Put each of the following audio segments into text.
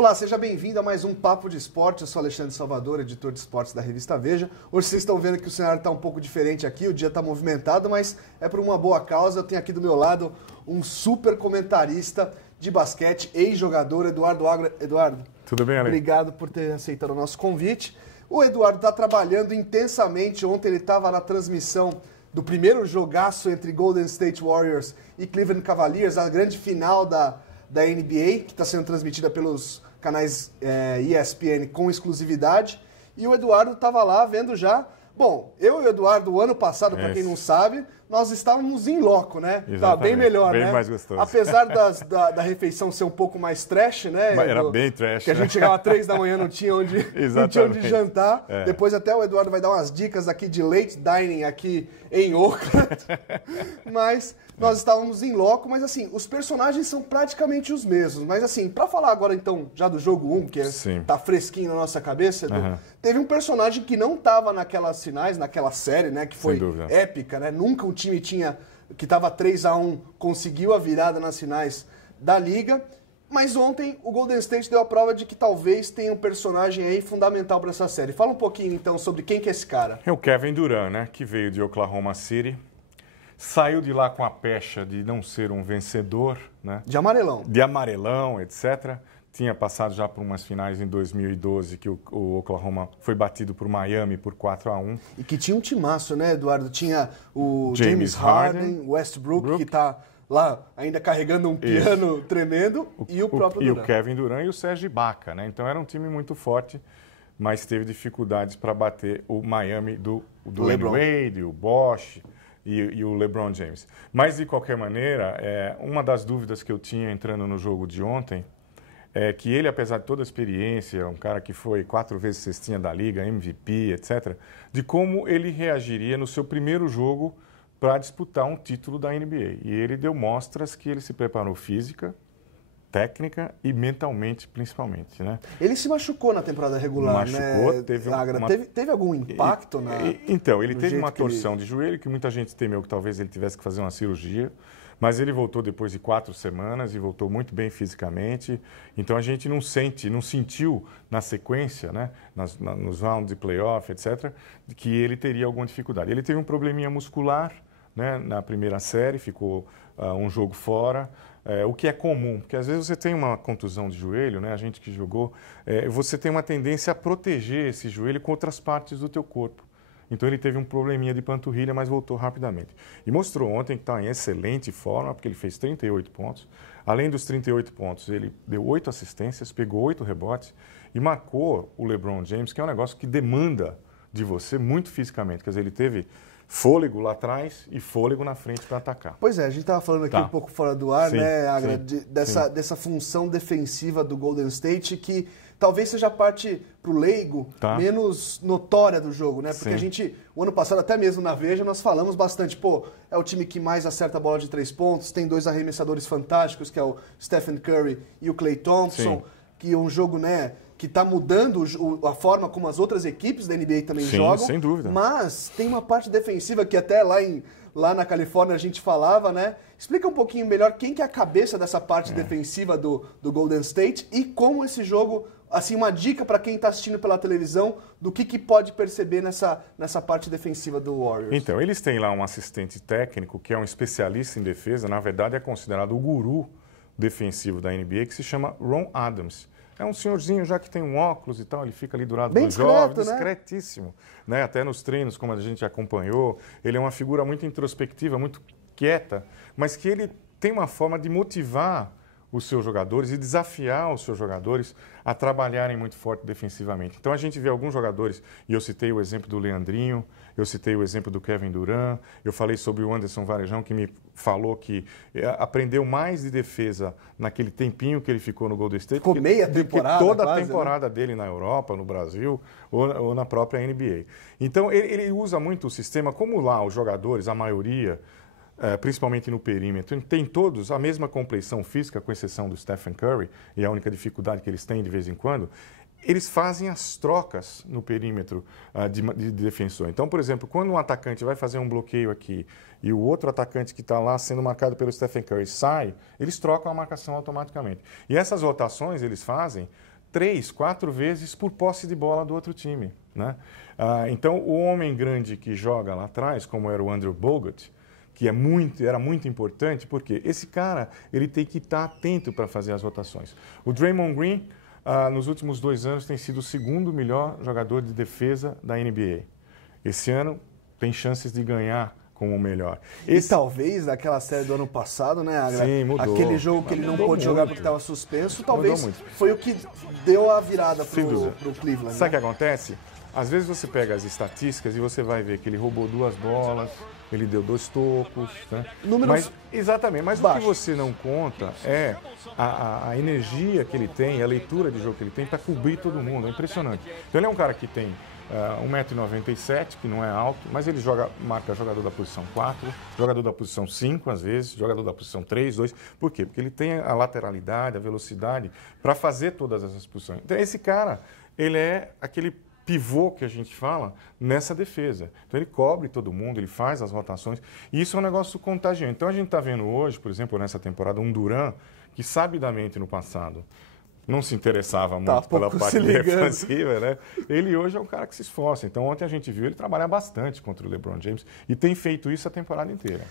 Olá, seja bem-vindo a mais um Papo de Esporte. Eu sou Alexandre Salvador, editor de esportes da revista Veja. Hoje vocês estão vendo que o cenário está um pouco diferente aqui, o dia está movimentado, mas é por uma boa causa. Eu tenho aqui do meu lado um super comentarista de basquete, ex-jogador, Eduardo Agra. Eduardo, tudo bem, Ale? Obrigado por ter aceitado o nosso convite. O Eduardo está trabalhando intensamente. Ontem ele estava na transmissão do primeiro jogaço entre Golden State Warriors e Cleveland Cavaliers, a grande final da NBA, que está sendo transmitida pelos canais ESPN com exclusividade. E o Eduardo estava lá vendo já. Bom, eu e o Eduardo, o ano passado, para quem não sabe, nós estávamos em loco, né? Tá bem melhor, bem né? Mais gostoso. Apesar da refeição ser um pouco mais trash, né? Era bem trash. Que a gente chegava às 3 da manhã, não tinha onde jantar. É. Depois até o Eduardo vai dar umas dicas aqui de late dining aqui em Oakland. Mas nós estávamos em loco, mas assim, os personagens são praticamente os mesmos. Mas assim, para falar agora então já do jogo 1, que tá fresquinho na nossa cabeça, Edu, teve um personagem que não estava naquelas finais, naquela série, né, que foi épica, né? Nunca um time que estava 3-1 conseguiu a virada nas finais da liga. Mas ontem o Golden State deu a prova de que talvez tenha um personagem aí fundamental para essa série. Fala um pouquinho então sobre quem que é esse cara. É o Kevin Durant, né, que veio de Oklahoma City. Saiu de lá com a pecha de não ser um vencedor, né? De amarelão. De amarelão, etc. Tinha passado já por umas finais em 2012 que o Oklahoma foi batido por Miami por 4-1. E que tinha um timaço, né, Eduardo? Tinha o James Harden, Westbrook, que está lá ainda carregando um piano tremendo, e o próprio Durant. E o Kevin Durant e o Serge Ibaka, né? Então era um time muito forte, mas teve dificuldades para bater o Miami do Dwayne Wade, o Bosh e o LeBron James. Mas, de qualquer maneira, uma das dúvidas que eu tinha entrando no jogo de ontem é que ele, apesar de toda a experiência, um cara que foi 4 vezes cestinha da liga, MVP, etc., de como ele reagiria no seu primeiro jogo para disputar um título da NBA. E ele deu mostras que ele se preparou física, técnica e mentalmente, principalmente, né? Ele se machucou na temporada regular, né? Teve algum impacto Então, ele teve uma torção de joelho que muita gente temeu que talvez ele tivesse que fazer uma cirurgia, mas ele voltou depois de 4 semanas e voltou muito bem fisicamente. Então a gente não sentiu na sequência, né, nos rounds de playoff, etc., que ele teria alguma dificuldade. Ele teve um probleminha muscular, né, na primeira série, ficou um jogo fora. O que é comum, porque às vezes você tem uma contusão de joelho, né? A gente que jogou, você tem uma tendência a proteger esse joelho com outras partes do teu corpo. Então ele teve um probleminha de panturrilha, mas voltou rapidamente. E mostrou ontem que está em excelente forma, porque ele fez 38 pontos. Além dos 38 pontos, ele deu 8 assistências, pegou 8 rebotes e marcou o LeBron James, que é um negócio que demanda de você muito fisicamente. Quer dizer, ele teve fôlego lá atrás e fôlego na frente para atacar. Pois é, a gente estava falando aqui um pouco fora do ar, né, Agra, dessa função defensiva do Golden State, que talvez seja a parte pro leigo menos notória do jogo, né? Porque a gente, o ano passado, até mesmo na Veja, nós falamos bastante, é o time que mais acerta a bola de 3 pontos, tem 2 arremessadores fantásticos, que é o Stephen Curry e o Klay Thompson, que é um jogo, né, que está mudando a forma como as outras equipes da NBA também jogam. Sem dúvida. Mas tem uma parte defensiva que até lá na Califórnia a gente falava, né? Explica um pouquinho melhor quem que é a cabeça dessa parte defensiva do Golden State e como esse jogo, assim, uma dica para quem está assistindo pela televisão do que pode perceber nessa parte defensiva do Warriors. Então, eles têm lá um assistente técnico que é um especialista em defesa, na verdade é considerado o guru defensivo da NBA, que se chama Ron Adams. É um senhorzinho já que tem um óculos e tal, ele fica ali do lado dos jovens, discretíssimo, né? Até nos treinos, como a gente acompanhou, ele é uma figura muito introspectiva, muito quieta, mas que ele tem uma forma de motivar os seus jogadores e desafiar os seus jogadores a trabalharem muito forte defensivamente. Então a gente vê alguns jogadores, e eu citei o exemplo do Leandrinho, eu citei o exemplo do Kevin Durant, eu falei sobre o Anderson Varejão, que me falou que aprendeu mais de defesa naquele tempinho que ele ficou no Golden State do que toda a temporada dele na Europa, no Brasil ou na própria NBA. Então ele usa muito o sistema, como lá os jogadores, a maioria, principalmente no perímetro, tem todos a mesma compleição física, com exceção do Stephen Curry, e a única dificuldade que eles têm de vez em quando, eles fazem as trocas no perímetro de defensor. Então, por exemplo, quando um atacante vai fazer um bloqueio aqui e o outro atacante que está lá sendo marcado pelo Stephen Curry sai, eles trocam a marcação automaticamente. E essas rotações eles fazem 3, 4 vezes por posse de bola do outro time, né? Então, o homem grande que joga lá atrás, como era o Andrew Bogut, que era muito importante, porque esse cara ele tem que estar atento para fazer as rotações. O Draymond Green, nos últimos 2 anos, tem sido o segundo melhor jogador de defesa da NBA. Esse ano tem chances de ganhar como o melhor. E talvez naquela série do ano passado, né, Agra? Sim, mudou. Aquele jogo que ele não pôde jogar porque estava suspenso, talvez foi o que deu a virada pro Cleveland. Sabe o que acontece? Às vezes você pega as estatísticas e você vai ver que ele roubou 2 bolas, ele deu 2 tocos, né? Números exatamente, mas baixos. O que você não conta é a energia que ele tem, a leitura de jogo que ele tem para cobrir todo mundo, é impressionante. Então ele é um cara que tem 1,97 m, que não é alto, mas ele marca jogador da posição 4, jogador da posição 5 às vezes, jogador da posição 3, 2. Por quê? Porque ele tem a lateralidade, a velocidade para fazer todas essas posições. Então esse cara, ele é aquele pivô que a gente fala nessa defesa. Então ele cobre todo mundo, ele faz as rotações, e isso é um negócio contagiante. Então a gente está vendo hoje, por exemplo, nessa temporada, um Durant que sabidamente no passado não se interessava muito pela parte defensiva, né? Ele hoje é um cara que se esforça. Então ontem a gente viu ele trabalhar bastante contra o LeBron James e tem feito isso a temporada inteira.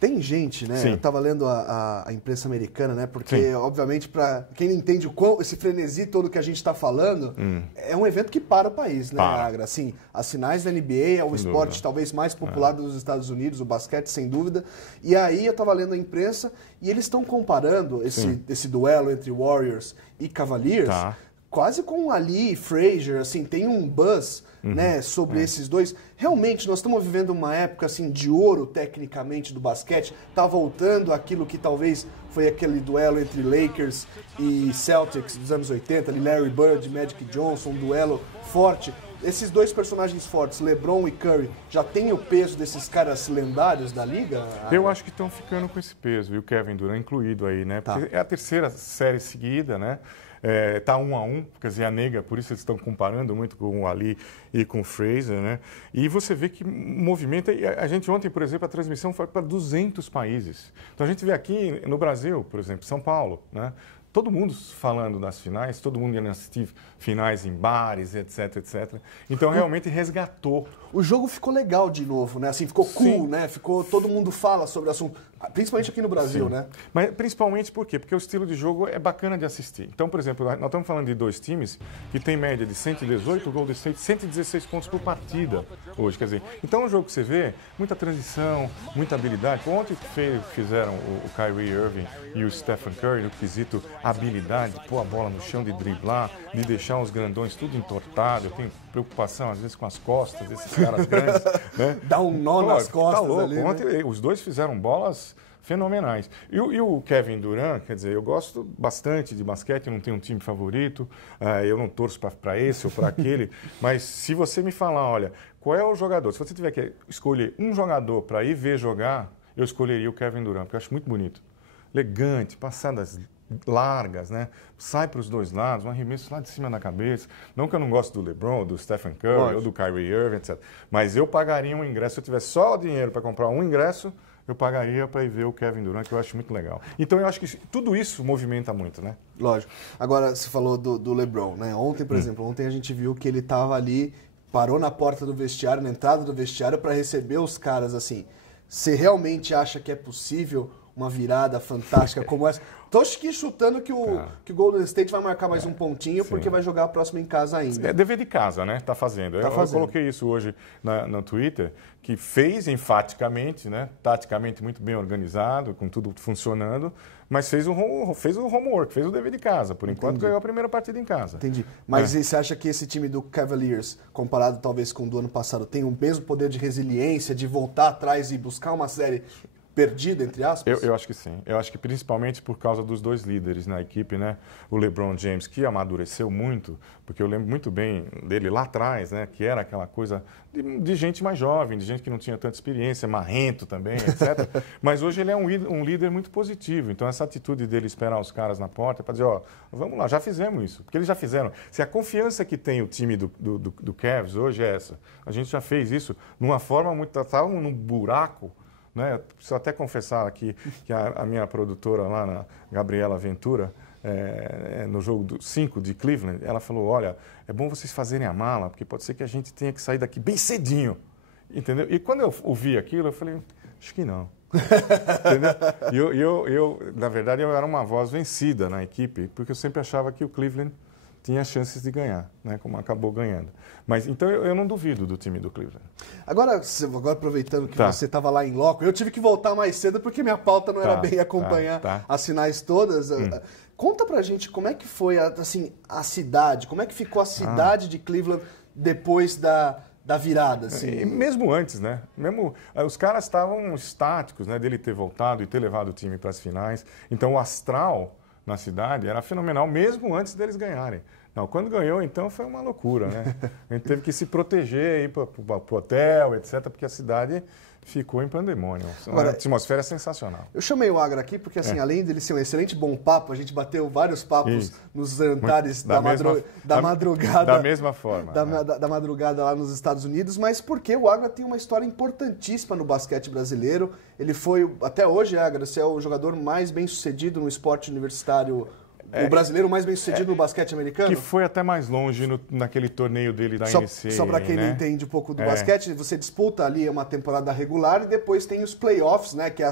Tem gente, né? Sim. Eu estava lendo a imprensa americana, né? Porque, obviamente, para quem não entende esse frenesi todo que a gente está falando, é um evento que para o país, né, Agra? Assim, as finais da NBA é o esporte talvez mais popular dos Estados Unidos, o basquete, sem dúvida. E aí eu estava lendo a imprensa e eles estão comparando esse duelo entre Warriors e Cavaliers quase com Ali e Frazier, assim, tem um buzz né, sobre esses dois. Realmente, nós estamos vivendo uma época assim, de ouro, tecnicamente, do basquete. Está voltando aquilo que talvez foi aquele duelo entre Lakers e Celtics dos anos 80, ali Larry Bird, Magic Johnson, um duelo forte. Esses dois personagens fortes, LeBron e Curry, já têm o peso desses caras lendários da liga? Eu acho que estão ficando com esse peso, e o Kevin Durant incluído aí, né? Porque é a terceira série seguida, né? Tá 1-1, quer dizer, a nega, por isso eles estão comparando muito com o Ali e com o Frazier, né? E você vê que movimenta, a gente ontem, por exemplo, a transmissão foi para 200 países. Então a gente vê aqui no Brasil, por exemplo, São Paulo, né? Todo mundo falando das finais, todo mundo indo assistir finais em bares, etc, etc. Então, realmente resgatou. O jogo ficou legal de novo, né? Assim, ficou cool, né? Todo mundo fala sobre o assunto, principalmente aqui no Brasil, né? Mas principalmente por quê? Porque o estilo de jogo é bacana de assistir. Então, por exemplo, nós estamos falando de 2 times que tem média de 118, o Golden State 116 pontos por partida hoje, quer dizer. Então, é um jogo que você vê muita transição, muita habilidade. Ontem fizeram o Kyrie Irving e o Stephen Curry no quesito habilidade, de pôr a bola no chão, de driblar, de deixar os grandões tudo entortado. Eu tenho preocupação, às vezes, com as costas desses caras grandes. Né? Dá um nó nas costas. Tá louco. Ali, ontem, né? Os dois fizeram bolas fenomenais. E o Kevin Durant, quer dizer, eu gosto bastante de basquete, eu não tenho um time favorito, eu não torço para esse ou para aquele, mas se você me falar, olha, qual é o jogador, se você tiver que escolher um jogador para ir ver jogar, eu escolheria o Kevin Durant, porque eu acho muito bonito. Elegante, passadas largas, né? Sai para os dois lados, um arremesso lá de cima da cabeça. Não que eu não gosto do LeBron, do Stephen Curry ou do Kyrie Irving, etc. Mas eu pagaria um ingresso, se eu tivesse só o dinheiro para comprar um ingresso, eu pagaria para ir ver o Kevin Durant, que eu acho muito legal. Então eu acho que tudo isso movimenta muito, né? Lógico. Agora, você falou do LeBron, né? Ontem, por exemplo, a gente viu que ele estava ali, parou na porta do vestiário, na entrada do vestiário, para receber os caras, assim. Você realmente acha que é possível uma virada fantástica como essa? Tô chutando que o Golden State vai marcar mais um pontinho, porque vai jogar a próxima em casa ainda. É dever de casa, né? Tá fazendo. Eu coloquei isso hoje no Twitter, que fez enfaticamente, né? Taticamente muito bem organizado, com tudo funcionando, mas fez o homework, fez o dever de casa. Por enquanto ganhou a primeira partida em casa. Entendi. Mas e você acha que esse time do Cavaliers, comparado talvez com o do ano passado, tem o mesmo poder de resiliência, de voltar atrás e buscar uma série perdida, entre aspas? Eu acho que sim. Eu acho que principalmente por causa dos dois líderes na equipe, né? O LeBron James, que amadureceu muito, porque eu lembro muito bem dele lá atrás, né? Que era aquela coisa de gente mais jovem, de gente que não tinha tanta experiência, marrento também, etc. Mas hoje ele é um líder muito positivo. Então essa atitude dele esperar os caras na porta para dizer, ó, vamos lá, já fizemos isso. Porque eles já fizeram. Se a confiança que tem o time do Cavs hoje é essa, a gente já fez isso numa forma muito... Estavam num buraco, né? Preciso até confessar aqui que a minha produtora lá, Gabriela Ventura, no jogo 5 de Cleveland, ela falou, olha, é bom vocês fazerem a mala, porque pode ser que a gente tenha que sair daqui bem cedinho. Entendeu? E quando eu ouvi aquilo, eu falei, acho que não. Entendeu? E na verdade, eu era uma voz vencida na equipe, porque eu sempre achava que o Cleveland tinha chances de ganhar, né, como acabou ganhando. Mas então eu não duvido do time do Cleveland. Agora aproveitando que você estava lá em loco, eu tive que voltar mais cedo porque minha pauta não era bem acompanhar as finais todas. Conta pra gente como é que foi assim, a cidade, como é que ficou a cidade de Cleveland depois da virada, assim. E mesmo antes, né? Os caras estavam estáticos, né? Dele ter voltado e ter levado o time para as finais. Então, o astral na cidade era fenomenal, mesmo antes deles ganharem. Não, quando ganhou, então, foi uma loucura, né? A gente teve que se proteger, ir para o hotel, etc., porque a cidade ficou em pandemônio. Uma atmosfera sensacional. Eu chamei o Agra aqui porque, assim, além dele ser um excelente bom papo, a gente bateu vários papos nos jantares da madrugada. Da mesma forma. Da madrugada lá nos Estados Unidos, mas porque o Agra tem uma história importantíssima no basquete brasileiro. Ele foi, até hoje, Agra, você é o jogador mais bem-sucedido no esporte universitário. O brasileiro mais bem-sucedido no basquete americano? Que foi até mais longe naquele torneio dele da NCAA. Só para quem não entende um pouco do basquete, você disputa ali uma temporada regular e depois tem os playoffs, né? Que é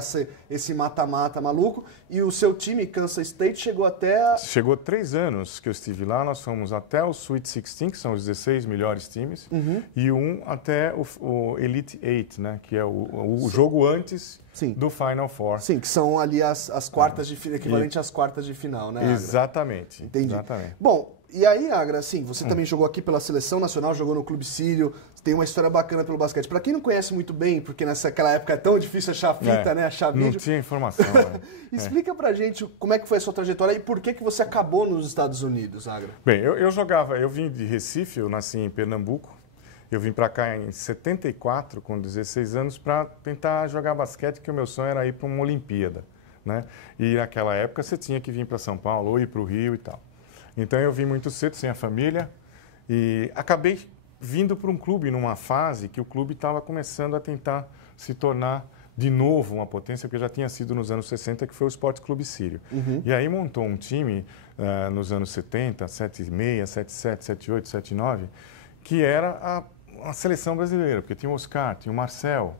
esse mata-mata maluco. E o seu time, Kansas State, chegou até... Chegou 3 anos que eu estive lá, nós fomos até o Sweet 16, que são os 16 melhores times, e até o Elite 8, né? Que é o jogo antes... Sim. Do Final Four. Sim, que são ali as quartas de final, equivalente às quartas de final, né, Agra? Exatamente. Entendi. Exatamente. Bom, e aí, Agra, assim, você também jogou aqui pela Seleção Nacional, jogou no Clube Sírio, tem uma história bacana pelo basquete. Para quem não conhece muito bem, porque naquela época é tão difícil achar fita, né, achar vídeo... Não tinha informação. Explica pra gente como é que foi a sua trajetória e por que você acabou nos Estados Unidos, Agra. Bem, eu vim de Recife, eu nasci em Pernambuco. Eu vim para cá em 74, com 16 anos, para tentar jogar basquete, porque o meu sonho era ir para uma Olimpíada, né? E naquela época você tinha que vir para São Paulo ou ir para o Rio e tal. Então eu vim muito cedo, sem a família, e acabei vindo para um clube numa fase que o clube estava começando a tentar se tornar de novo uma potência, que já tinha sido nos anos 60, que foi o Esporte Clube Sírio. E aí montou um time nos anos 70, 76, 77, 78, 79, que era a seleção brasileira, porque tinha o Oscar, tinha o Marcel,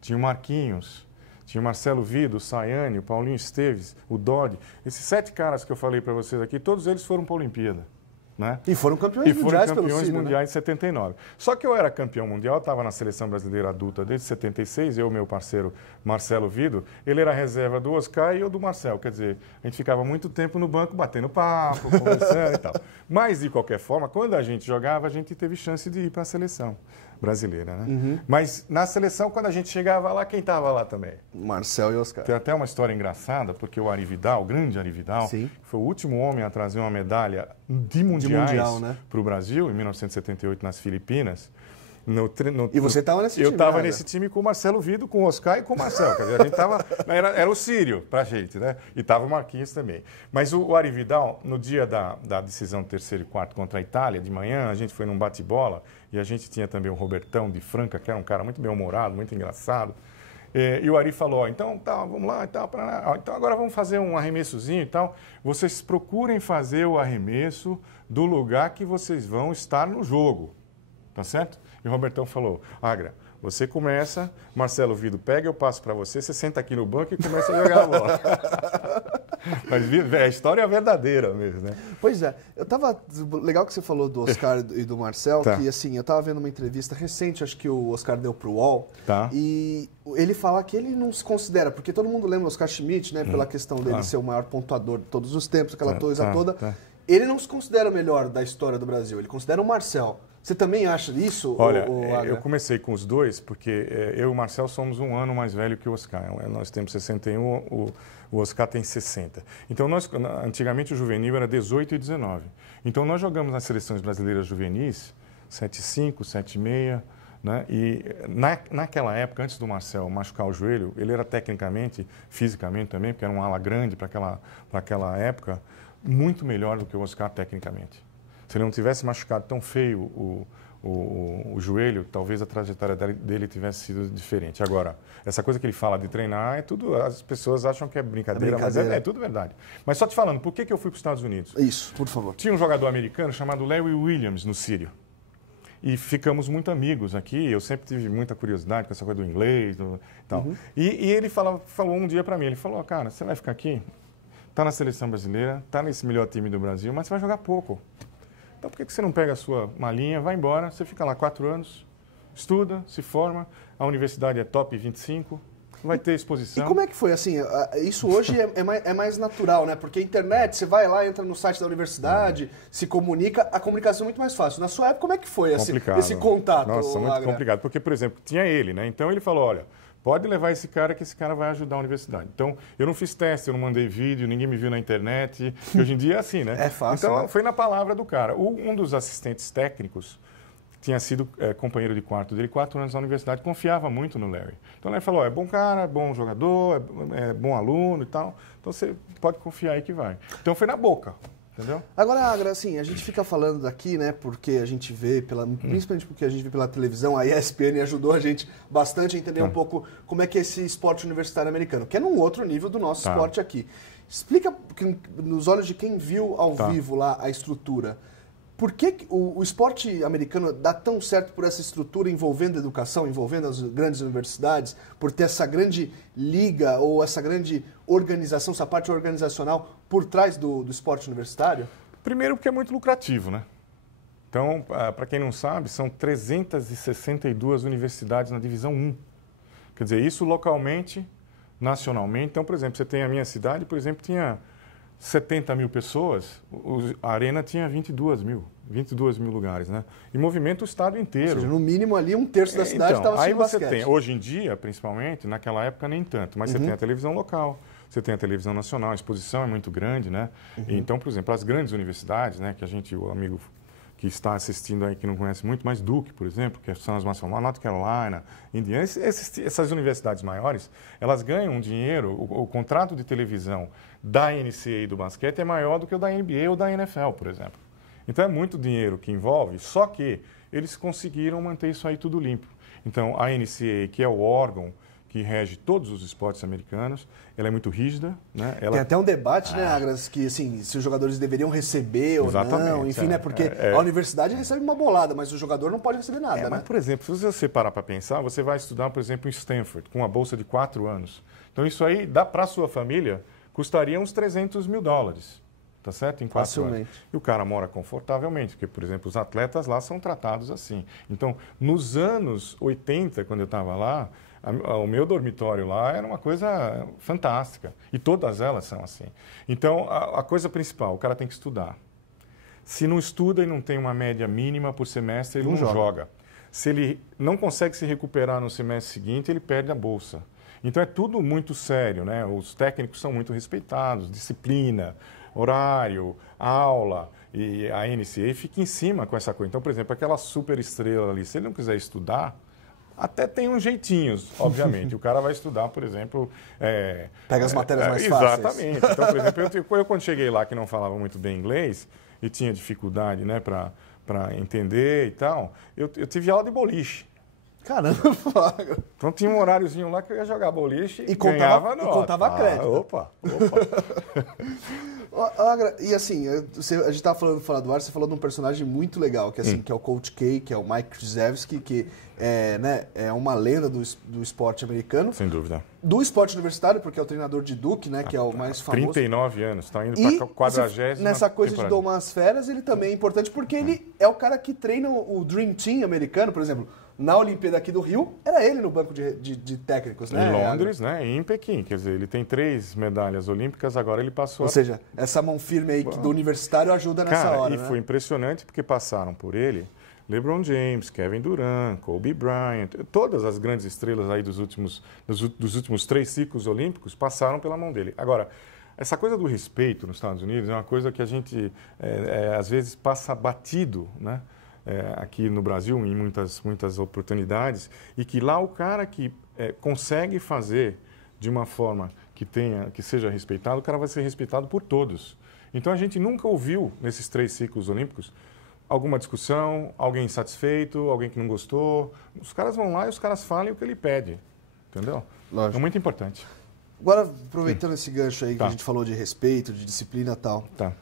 tinha o Marquinhos, tinha o Marcelo Vido, o Sayane, o Paulinho Esteves, o Dodi. Esses 7 caras que eu falei para vocês aqui, todos eles foram para a Olimpíada. Né? E foram campeões mundiais pelo Sírio, mundiais em 79. Só que eu era campeão mundial, estava na seleção brasileira adulta desde 76, eu e meu parceiro Marcelo Vido, ele era a reserva do Oscar e eu do Marcel. Quer dizer, a gente ficava muito tempo no banco batendo papo, conversando e tal. Mas, de qualquer forma, quando a gente jogava, a gente teve chance de ir para a seleção brasileira, né? Mas na seleção, quando a gente chegava lá, quem estava lá também? Marcel e Oscar. Tem até uma história engraçada, porque o Ari Vidal, o grande Ari Vidal, foi o último homem a trazer uma medalha de mundiais para o Brasil, em 1978, nas Filipinas. E você estava nesse time? Eu estava nesse time com o Marcelo Vido, com o Oscar e com o Marcel. Quer dizer, a gente tava, era o Sírio para a gente, né? E estava o Marquinhos também. Mas o Ari Vidal, no dia da decisão do 3º e 4º contra a Itália, de manhã, a gente foi num bate-bola e a gente tinha também o Robertão de Franca, que era um cara muito bem-humorado, muito engraçado. E o Ari falou, então tá, vamos lá e tal, então agora vamos fazer um arremessozinho e tal. Vocês procurem fazer o arremesso do lugar que vocês vão estar no jogo, tá certo? E o Robertão falou, Agra, você começa, Marcelo Vido pega, eu passo para você, você senta aqui no banco e começa a jogar a bola. Mas a história é verdadeira mesmo, né? Pois é. Legal que você falou do Oscar e do Marcel, que assim, eu estava vendo uma entrevista recente, acho que o Oscar deu pro UOL, e ele fala que ele não se considera, porque todo mundo lembra o Oscar Schmidt, né, pela questão dele ser o maior pontuador de todos os tempos, aquela coisa toda. Ele não se considera o melhor da história do Brasil, ele considera o Marcel. Você também acha isso? Olha, eu comecei com os dois, porque eu e o Marcel somos um ano mais velho que o Oscar. Nós temos 61, o Oscar tem 60. Então, antigamente o juvenil era 18 e 19. Então, nós jogamos nas seleções brasileiras juvenis 7-5, 7-6. Né? E naquela época, antes do Marcel machucar o joelho, ele era tecnicamente, fisicamente também, porque era um ala grande para aquela época, muito melhor do que o Oscar tecnicamente. Se ele não tivesse machucado tão feio o joelho, talvez a trajetória dele tivesse sido diferente. Agora, essa coisa que ele fala de treinar, é tudo, as pessoas acham que é brincadeira, mas é tudo verdade. Mas só te falando, por que eu fui para os Estados Unidos? Isso, por favor. Tinha um jogador americano chamado Larry Williams no Sírio. E ficamos muito amigos aqui. Eu sempre tive muita curiosidade com essa coisa do inglês e tal. E ele falou um dia para mim, ele falou, cara, você vai ficar aqui, tá na seleção brasileira, tá nesse melhor time do Brasil, mas você vai jogar pouco. Então, por que você não pega a sua malinha, vai embora, você fica lá 4 anos, estuda, se forma, a universidade é top 25, vai ter exposição. E como é que foi, assim, isso hoje é mais natural, né? Porque a internet, você vai lá, entra no site da universidade, se comunica, a comunicação é muito mais fácil. Na sua época, como é que foi esse contato? Nossa, muito complicado, porque, por exemplo, tinha ele, né? Então, ele falou, olha, pode levar esse cara que esse cara vai ajudar a universidade. Então, eu não fiz teste, eu não mandei vídeo, ninguém me viu na internet. Hoje em dia é assim, né? É fácil. Então, né? foi na palavra do cara. Um dos assistentes técnicos tinha sido companheiro de quarto dele 4 anos na universidade, confiava muito no Larry. Então, ele falou, é bom cara, é bom jogador, é bom aluno e tal. Então, você pode confiar aí que vai. Então, foi na boca. Entendeu? Agora, Agra, assim, a gente fica falando daqui, né, porque a gente vê, principalmente porque a gente vê pela televisão, a ESPN ajudou a gente bastante a entender um pouco como é que é esse esporte universitário americano, que é num outro nível do nosso esporte aqui. Explica, nos olhos de quem viu ao vivo lá a estrutura, por que o esporte americano dá tão certo por essa estrutura envolvendo a educação, envolvendo as grandes universidades, por ter essa grande liga ou essa grande organização, essa parte organizacional por trás do esporte universitário? Primeiro porque é muito lucrativo, né? Então, para quem não sabe, são 362 universidades na divisão 1. Quer dizer, isso localmente, nacionalmente. Então, por exemplo, você tem a minha cidade, por exemplo, tinha 70 mil pessoas, a arena tinha 22 mil lugares, né? E movimenta o estado inteiro. Ou seja, no mínimo ali 1/3 da cidade estava assistindo basquete. Aí você tem, hoje em dia, principalmente, naquela época nem tanto, mas você tem a televisão local, você tem a televisão nacional, a exposição é muito grande, né? Então, por exemplo, as grandes universidades, né, que o amigo que está assistindo aí, que não conhece muito, mas Duke, por exemplo, que são as mais famosas, North Carolina, Indiana, essas universidades maiores, elas ganham um dinheiro, o contrato de televisão da NCAA do basquete é maior do que o da NBA ou da NFL, por exemplo. Então é muito dinheiro que envolve, só que eles conseguiram manter isso aí tudo limpo. Então a NCAA, que é o órgão que rege todos os esportes americanos, ela é muito rígida, né? Tem até um debate, né, Agras, que assim, se os jogadores deveriam receber ou não, enfim, né? Porque a universidade recebe uma bolada, mas o jogador não pode receber nada, né? Mas, por exemplo, se você parar para pensar, você vai estudar, por exemplo, em Stanford, com uma bolsa de 4 anos. Então isso aí, para a sua família, custaria uns $300 mil. Tá certo? Em 4 anos. E o cara mora confortavelmente, porque, por exemplo, os atletas lá são tratados assim. Então, nos anos 80, quando eu estava lá, o meu dormitório lá era uma coisa fantástica. E todas elas são assim. Então, a coisa principal, o cara tem que estudar. Se não estuda e não tem uma média mínima por semestre, ele não joga. Se ele não consegue se recuperar no semestre seguinte, ele perde a bolsa. Então, é tudo muito sério, né? Os técnicos são muito respeitados, disciplina, horário, aula, e a NCAA fica em cima com essa coisa. Então, por exemplo, aquela super estrela ali, se ele não quiser estudar, até tem uns jeitinhos, obviamente. O cara vai estudar, por exemplo... Pega as matérias mais fáceis. Exatamente. Então, por exemplo, eu quando cheguei lá, que não falava muito bem inglês, e tinha dificuldade, né, para entender e tal, eu tive aula de boliche. Caramba! Então tinha um horáriozinho lá que eu ia jogar boliche e ganhava nota. E contava crédito. Opa! E assim, a gente estava falando fora do ar, você falou de um personagem muito legal, que, assim, que é o Coach K, que é o Mike Krzyzewski, que é uma lenda do esporte americano. Sem dúvida. Do esporte universitário, porque é o treinador de Duke, né, que é o mais famoso. 39 anos, está indo para a 40ª nessa coisa de domar as feras, ele também é importante, porque ele é o cara que treina o Dream Team americano, por exemplo. Na Olimpíada aqui do Rio, era ele no banco de técnicos, né? Em Londres, né? E em Pequim. Quer dizer, ele tem 3 medalhas olímpicas, agora ele passou... Ou seja, essa mão firme aí do universitário ajuda nessa hora, e né? foi impressionante porque passaram por ele LeBron James, Kevin Durant, Kobe Bryant, todas as grandes estrelas aí dos últimos 3 ciclos olímpicos passaram pela mão dele. Agora, essa coisa do respeito nos Estados Unidos é uma coisa que a gente, às vezes, passa batido, né? Aqui no Brasil, em muitas oportunidades, e que lá o cara que consegue fazer de uma forma que seja respeitado, o cara vai ser respeitado por todos. Então a gente nunca ouviu, nesses 3 ciclos olímpicos, alguma discussão, alguém insatisfeito, alguém que não gostou. Os caras vão lá e os caras falam o que ele pede. Entendeu? Lógico. É muito importante. Agora, aproveitando esse gancho aí que a gente falou de respeito, de disciplina e tal. Tá.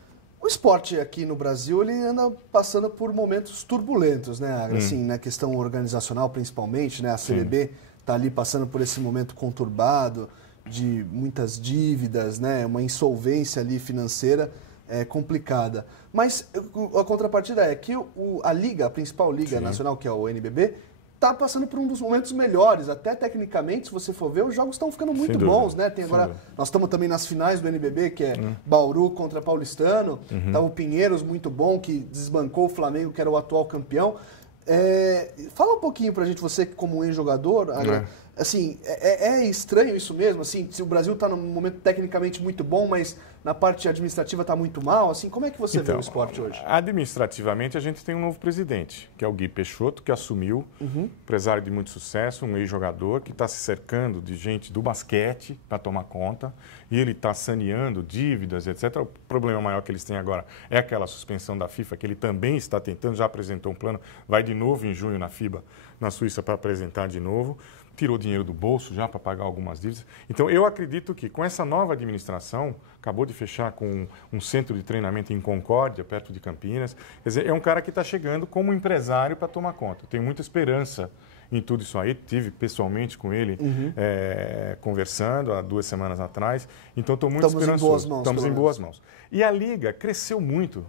O esporte aqui no Brasil, ele anda passando por momentos turbulentos, né, Agra? Assim, na questão organizacional, principalmente, né? A CBB está ali passando por esse momento conturbado, de muitas dívidas, né? Uma insolvência ali financeira complicada. Mas a contrapartida é que a liga, a principal liga nacional, que é o NBB, está passando por um dos momentos melhores. Até tecnicamente, se você for ver, os jogos estão ficando muito bons, né? Tem agora, nós estamos também nas finais do NBB, que é Bauru contra Paulistano. Tá o Pinheiros muito bom, que desbancou o Flamengo, que era o atual campeão. Fala um pouquinho pra gente, você como ex-jogador, assim, é estranho isso mesmo? Assim, se o Brasil está num momento tecnicamente muito bom, mas na parte administrativa está muito mal, assim, como é que você vê o esporte hoje? Administrativamente, a gente tem um novo presidente, que é o Gui Peixoto, que assumiu, empresário de muito sucesso, um ex-jogador, que está se cercando de gente do basquete para tomar conta, e ele está saneando dívidas, etc. O problema maior que eles têm agora é aquela suspensão da FIFA, que ele também está tentando, já apresentou um plano, vai de novo em junho na FIBA, na Suíça, para apresentar de novo. Tirou dinheiro do bolso já para pagar algumas dívidas. Então, eu acredito que com essa nova administração, acabou de fechar com um centro de treinamento em Concórdia, perto de Campinas, quer dizer, é um cara que está chegando como empresário para tomar conta. Eu tenho muita esperança em tudo isso aí. Tive pessoalmente com ele conversando há 2 semanas atrás. Então, estou muito esperançoso. Estamos em boas mãos. E a Liga cresceu muito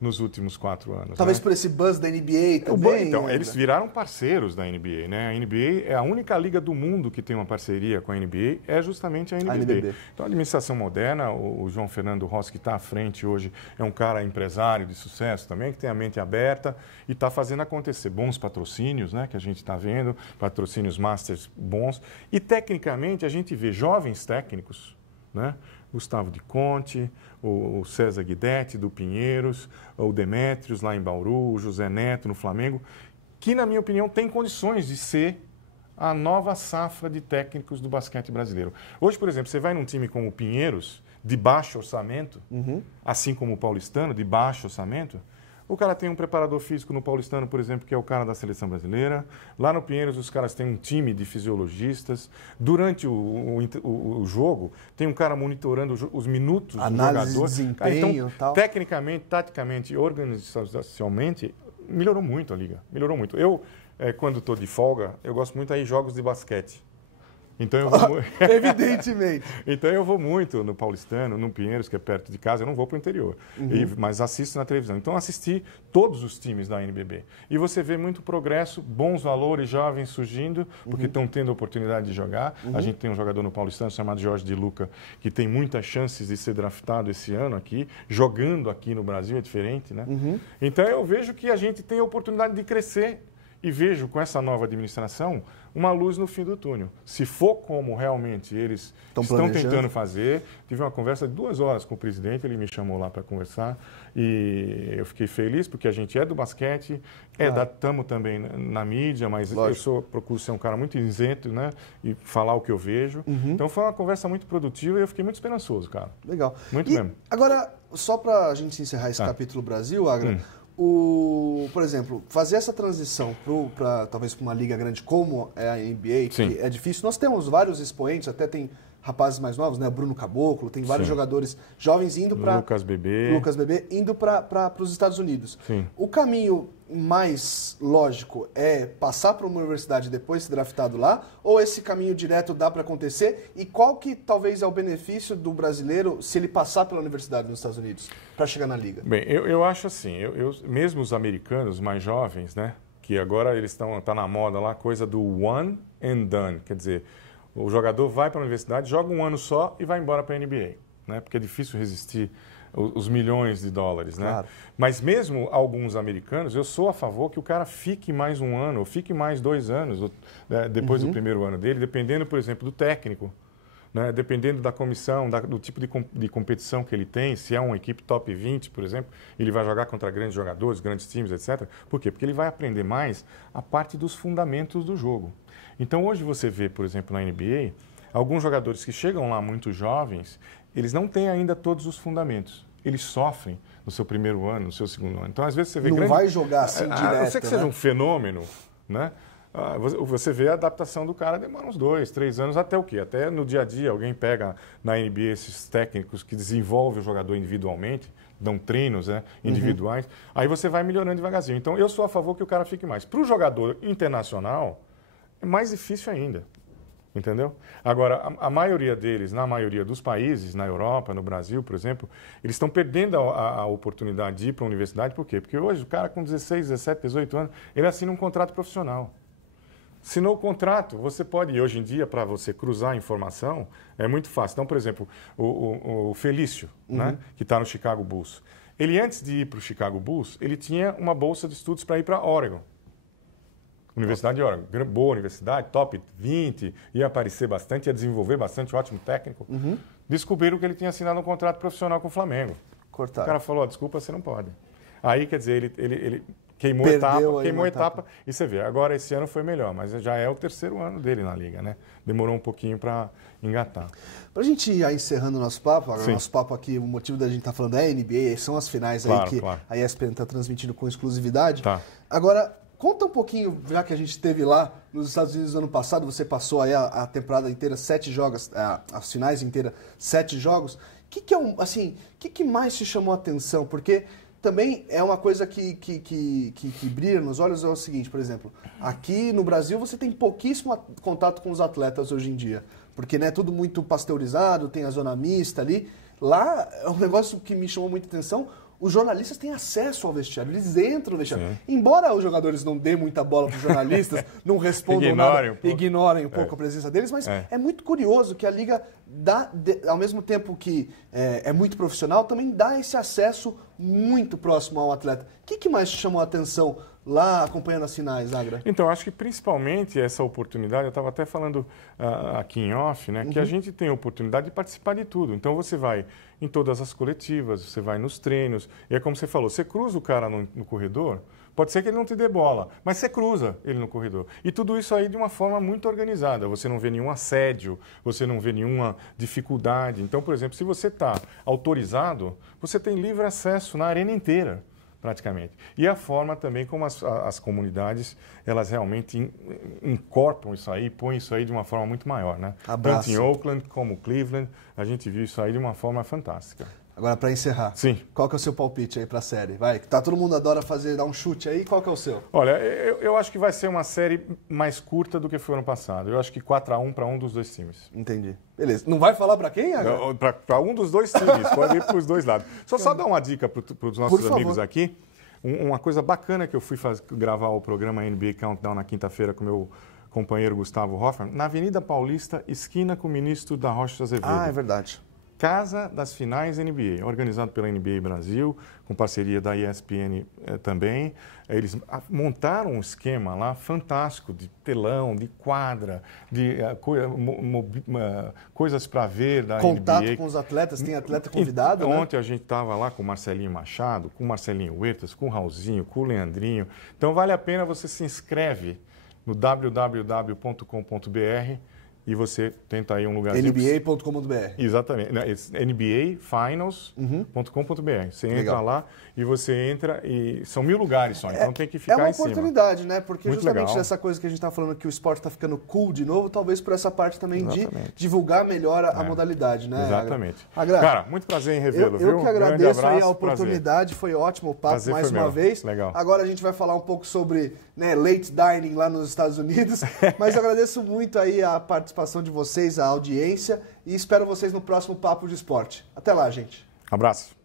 nos últimos 4 anos. Talvez por esse buzz da NBA também. Então, eles viraram parceiros da NBA, né? A NBA é a única liga do mundo que tem uma parceria com a NBA, é justamente a NBB. Então, a administração moderna, o João Fernando Rossi, que está à frente hoje, é um cara empresário de sucesso também, que tem a mente aberta e está fazendo acontecer bons patrocínios, né? Que a gente está vendo, patrocínios masters bons. E, tecnicamente, a gente vê jovens técnicos, né? Gustavo de Conte, o César Guidetti, do Pinheiros, o Demétrios, lá em Bauru, o José Neto, no Flamengo, que, na minha opinião, tem condições de ser a nova safra de técnicos do basquete brasileiro. Hoje, por exemplo, você vai num time como o Pinheiros, de baixo orçamento, assim como o Paulistano, de baixo orçamento, o cara tem um preparador físico no Paulistano, por exemplo, que é o cara da seleção brasileira. Lá no Pinheiros, os caras têm um time de fisiologistas. Durante o jogo, tem um cara monitorando os minutos do jogador. Análise de desempenho e tal. Tecnicamente, taticamente, organizacionalmente, melhorou muito a Liga. Melhorou muito. Eu, quando estou de folga, eu gosto muito aí de jogos de basquete. Então eu vou Evidentemente. Então eu vou muito no Paulistano, no Pinheiros, que é perto de casa, eu não vou para o interior, mas assisto na televisão. Então assisti todos os times da NBB. E você vê muito progresso, bons valores, jovens surgindo, porque estão tendo a oportunidade de jogar. A gente tem um jogador no Paulistano chamado Jorge de Luca, que tem muitas chances de ser draftado esse ano aqui, jogando aqui no Brasil, é diferente, né? Então eu vejo que a gente tem a oportunidade de crescer. E vejo com essa nova administração uma luz no fim do túnel. Se for como realmente eles estão tentando fazer, tive uma conversa de 2 horas com o presidente, ele me chamou lá para conversar e eu fiquei feliz porque a gente é do basquete, estamos também na mídia, mas procuro ser um cara muito isento, né, e falar o que eu vejo. Então foi uma conversa muito produtiva e eu fiquei muito esperançoso, cara. Legal. Muito mesmo. Agora, só para a gente encerrar esse capítulo Brasil, Agra, por exemplo, fazer essa transição talvez para uma liga grande como é a NBA, que é difícil. Nós temos vários expoentes, até tem rapazes mais novos, né? Bruno Caboclo, tem vários jogadores jovens indo para... Lucas Bebê indo para os Estados Unidos. O caminho mais lógico é passar para uma universidade e depois ser draftado lá, ou esse caminho direto dá para acontecer? E qual que talvez é o benefício do brasileiro se ele passar pela universidade nos Estados Unidos para chegar na liga? Bem, eu acho assim, mesmo os americanos mais jovens, né, que agora eles tá na moda lá, coisa do one and done, quer dizer, o jogador vai para a universidade, joga 1 ano só e vai embora para a NBA, né, porque é difícil resistir os milhões de dólares, né? Claro. Mas mesmo alguns americanos, eu sou a favor que o cara fique mais 1 ano, ou fique mais 2 anos, depois do primeiro ano dele, dependendo, por exemplo, do técnico, né? Dependendo da comissão, do tipo de competição que ele tem, se é uma equipe top 20, por exemplo, ele vai jogar contra grandes jogadores, grandes times, etc. Por quê? Porque ele vai aprender mais a parte dos fundamentos do jogo. Então, hoje você vê, por exemplo, na NBA, alguns jogadores que chegam lá muito jovens, eles não têm ainda todos os fundamentos. eles sofrem no seu primeiro ano, no seu segundo ano. Então, às vezes, você vê... Não vai jogar assim direto, a não ser que seja né? um fenômeno, né? Você vê a adaptação do cara, demora uns 2, 3 anos, até o quê? Até no dia a dia, alguém pega na NBA esses técnicos que desenvolvem o jogador individualmente, dão treinos, né, individuais, aí você vai melhorando devagarzinho. Então, eu sou a favor que o cara fique mais. Para o jogador internacional, é mais difícil ainda. Entendeu? Agora, a maioria deles, na maioria dos países, na Europa, no Brasil, por exemplo, eles estão perdendo a oportunidade de ir para a universidade. Por quê? Porque hoje o cara com 16, 17, 18 anos, ele assina um contrato profissional. Assinou o contrato, você pode, hoje em dia, para você cruzar a informação, é muito fácil. Então, por exemplo, o Felício, né, que está no Chicago Bulls, ele antes de ir para o Chicago Bulls, ele tinha uma bolsa de estudos para ir para Oregon. Universidade de Oregon, boa universidade, top 20, ia aparecer bastante, ia desenvolver bastante, ótimo técnico. Descobriram que ele tinha assinado um contrato profissional com o Flamengo. Cortaram. O cara falou, desculpa, você não pode. Aí, quer dizer, ele queimou a etapa, e você vê, agora esse ano foi melhor, mas já é o terceiro ano dele na Liga, né? Demorou um pouquinho para engatar. Para a gente ir encerrando o nosso papo, agora Sim. nosso papo aqui, o motivo da gente estar falando é a NBA, são as finais Claro, aí que claro. a ESPN está transmitindo com exclusividade. Tá. Agora, conta um pouquinho, já que a gente esteve lá nos Estados Unidos no ano passado, você passou aí a temporada inteira, 7 jogos, as finais inteiras, 7 jogos. O que mais te chamou a atenção? Porque também é uma coisa que brilha nos olhos, é o seguinte, por exemplo, aqui no Brasil você tem pouquíssimo contato com os atletas hoje em dia, porque é tudo muito pasteurizado, tem a zona mista ali. Lá é um negócio que me chamou muita atenção. Os jornalistas têm acesso ao vestiário, eles entram no vestiário. Sim. Embora os jogadores não dêem muita bola para os jornalistas, não respondam nada, ignorem um pouco a presença deles, mas é muito curioso que a Liga dá, ao mesmo tempo que é muito profissional, também dá esse acesso muito próximo ao atleta. O que mais te chamou a atenção lá acompanhando as finais, Agra? Então, acho que principalmente essa oportunidade, eu estava até falando aqui em off, né, que a gente tem a oportunidade de participar de tudo. Então, você vai em todas as coletivas, você vai nos treinos, e é como você falou, você cruza o cara no corredor, pode ser que ele não te dê bola, mas você cruza ele no corredor. E tudo isso aí de uma forma muito organizada, você não vê nenhum assédio, você não vê nenhuma dificuldade. Então, por exemplo, se você está autorizado, você tem livre acesso na arena inteira, praticamente. E a forma também como as comunidades, elas realmente incorporam isso aí, põem isso aí de uma forma muito maior, né? Abraço. Tanto em Oakland como Cleveland, a gente viu isso aí de uma forma fantástica. Agora, para encerrar, sim, qual que é o seu palpite aí para a série? Vai, todo mundo adora dar um chute aí, qual que é o seu? Olha, eu acho que vai ser uma série mais curta do que foi ano passado. Eu acho que 4-1 para um dos dois times. Entendi. Beleza. Não vai falar para quem, Agra? Para um dos dois times, pode ir para os dois lados. Só dar uma dica para os nossos amigos aqui. Uma coisa bacana que eu fui gravar o programa NBA Countdown na quinta-feira com o meu companheiro Gustavo Hoffman, na Avenida Paulista, esquina com o ministro da Rocha Azevedo. Ah, é verdade. Casa das Finais NBA, organizado pela NBA Brasil, com parceria da ESPN também. Eles montaram um esquema lá fantástico de telão, de quadra, de coisas para ver da Contato NBA. com os atletas, tem atleta convidado, né? Ontem a gente estava lá com o Marcelinho Machado, com o Marcelinho Huertas, com o Raulzinho, com o Leandrinho. Então vale a pena, você se inscreve no www.com.br e você tenta aí um lugarzinho. NBA.com.br. Exatamente. NBAfinals.com.br. Você entra lá e você entra e são 1000 lugares só, então tem que ficar em cima. É uma oportunidade, né? Porque muito justamente legal. Dessa coisa que a gente está falando que o esporte está ficando cool de novo, talvez por essa parte também de divulgar melhor a modalidade, né? Exatamente. Agra? Cara, muito prazer em revê-lo, viu? Eu que agradeço abraço, aí a oportunidade, foi ótimo o papo mais uma vez. Legal. Agora a gente vai falar um pouco sobre late dining lá nos Estados Unidos, mas eu agradeço muito aí a participação de vocês, a audiência, e espero vocês no próximo Papo de Esporte. Até lá, gente. Abraço.